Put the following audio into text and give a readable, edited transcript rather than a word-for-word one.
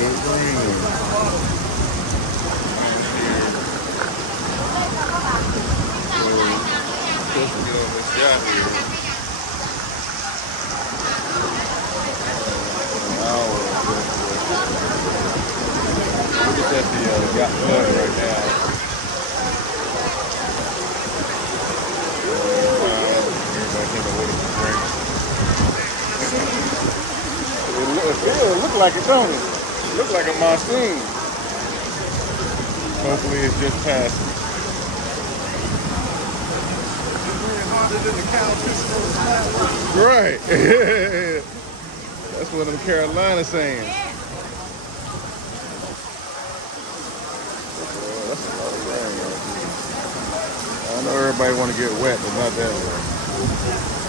it's raining. Supposed to get on this yacht here in an hour. We're just at the yacht club right now. Everybody came to order some drinks. It look like it, don't it? It look like a monsoon. Hopefully it's just passing. Right. That's what them Carolina saying. That's a lot of rain. I know everybody want to get wet, but not that way.